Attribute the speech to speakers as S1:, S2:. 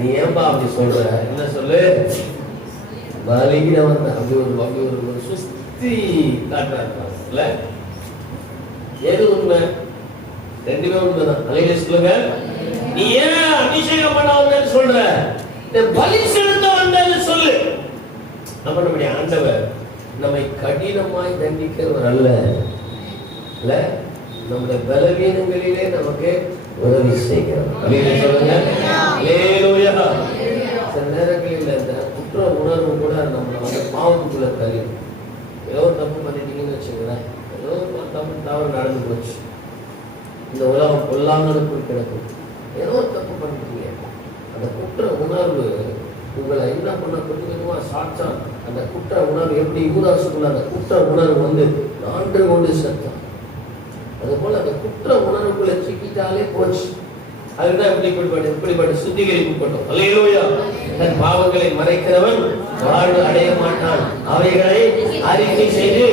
S1: நீ ஏன்பா அப்படி சொல்ற? என்ன சொல்லு? பலிகிறவன் அப்படி ஒரு அப்படி ஒரு ஒரு சுத்தி காட்டுறாருல எது உண்மை? ரெண்டுமே உண்மைதான். அலையில சொல்லுங்க. நீ ஏன் அபிஷேகம் பண்ண வந்தேன்னு சொல்ற? இந்த பலி செலுத்த வந்தேன்னு சொல்லு. நம்ம நம்முடைய ஆண்டவர் நம்மை கடினமாய் தண்டிக்கிறவர் அல்ல. இல்ல? நம்முடைய பலவீனங்களிலே நமக்கு உதவி செய்கிறோம் அப்படின்னு சொல்லுங்க அல்லேலூயா சில நேரங்களில் இந்த குற்ற உணர்வு நம்மளை வந்து பாவத்துக்குள்ள தள்ளி. ஏதோ ஒரு தப்பு பண்ணிட்டீங்கன்னு வச்சுக்கிறேன் ஏதோ ஒரு தப்பு தவறு நடந்து போச்சு. இந்த உலகம் பொல்லாமலுக்குள் கிடக்கும் ஏதோ ஒரு தப்பு பண்ணிட்டீங்க. அந்த குற்ற உணர்வு உங்களை என்ன பண்ண கொஞ்சம் கொஞ்சமா சாட்சா அந்த குற்ற உணர்வு எப்படி யூதாசுக்குள்ள அந்த குற்ற உணர்வு வந்து நான்கு கொண்டு சத்தம் அதுபோல் அந்த குற்ற உணர்வுக்குள்ளே சிக்கிட்டாலே போச்சு. அதுதான் இப்படிப்பட்ட இப்படிப்பட்ட சுத்திகரிப்பு பட்டோம் அல்லையிலோயா தன் பாவங்களை மறைக்கிறவன் வாழ்வு அடைய மாட்டான். அவைகளை அறிக்கை செய்து